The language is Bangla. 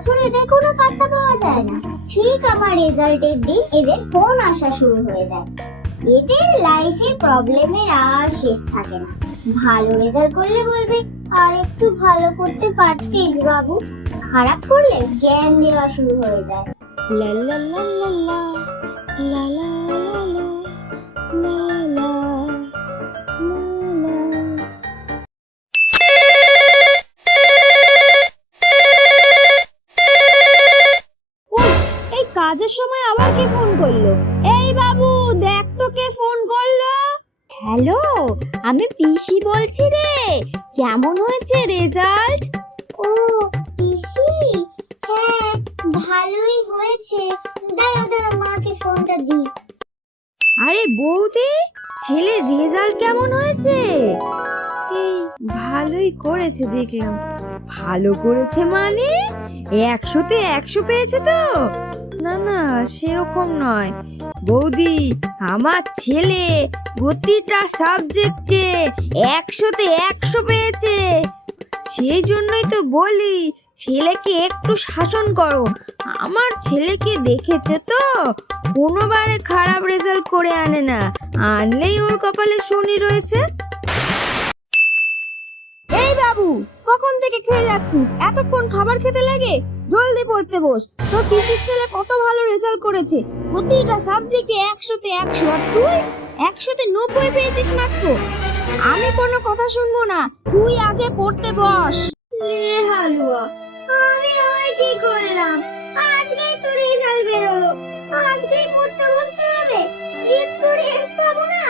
বছর এদের কোনো পাত্তা পাওয়া যায় না। ঠিক আমার রেজাল্টের দিন এদের ফোন আসা শুরু হয়ে যায়। এদের লাইফে প্রবলেমের আর শেষ থাকে না। ভালো রেজাল্ট করলে বলবে আর একটু ভালো করতে পারতিস বাবু, খারাপ করলে জ্ঞান দেওয়া শুরু হয়ে যায়। লা লা লা লা লা লা লা লা লা লা লা লা। উফ, এই কাজের সময় আবার কে ফোন করলো? এই বাবু, দেখ তো কে ফোন করলো। হ্যালো, আমি পিসি বলছি রে। কেমন হয়েছে রেজাল্ট? ও পিসি, হ্যাঁ ভালোই হয়েছে। দাঁড়া দাঁড়া, মাকে ফোনটা দি। আরে বৌদি, ছেলের রেজাল্ট কেমন হয়েছে? এই ভালোই করেছে দেখলাম। ভালো করেছে মানে 100-তে 100 পেয়েছে তো? না না, সেরকম নয় বৌদি, আমার ছেলে প্রতিটা সাবজেক্টে 100-তে 100 পেয়েছে। সেই জন্যই তো বলি ছেলেকে একটু শাসন করো। আমার ছেলেকে দেখেছো তো, কোনোবারে খারাপ রেজাল্ট করে আনে না, আনলেই ওর কপালে শনি রয়েছে। এই বাবু, কখন থেকে খেয়ে যাচ্ছিস? এতক্ষণ খাবার খেতে লাগে? জলদি পড়তে বস। তোর পিসির ছেলে কত ভালো রেজাল্ট করেছে, প্রতিটা সাবজেক্টে 100-তে 100, আর তুই 100-তে 90 পেয়েছিস মাত্র। আমি কোনো কথা শুনবো না, তুই আগে পড়তে বস। লে হালুয়া, আমি আবার কি করলাম? আজকেই তো রেজাল্ট বেরোলো, আজকেই পড়তে বসতে হবে, একটু রেস্ট পাবো না?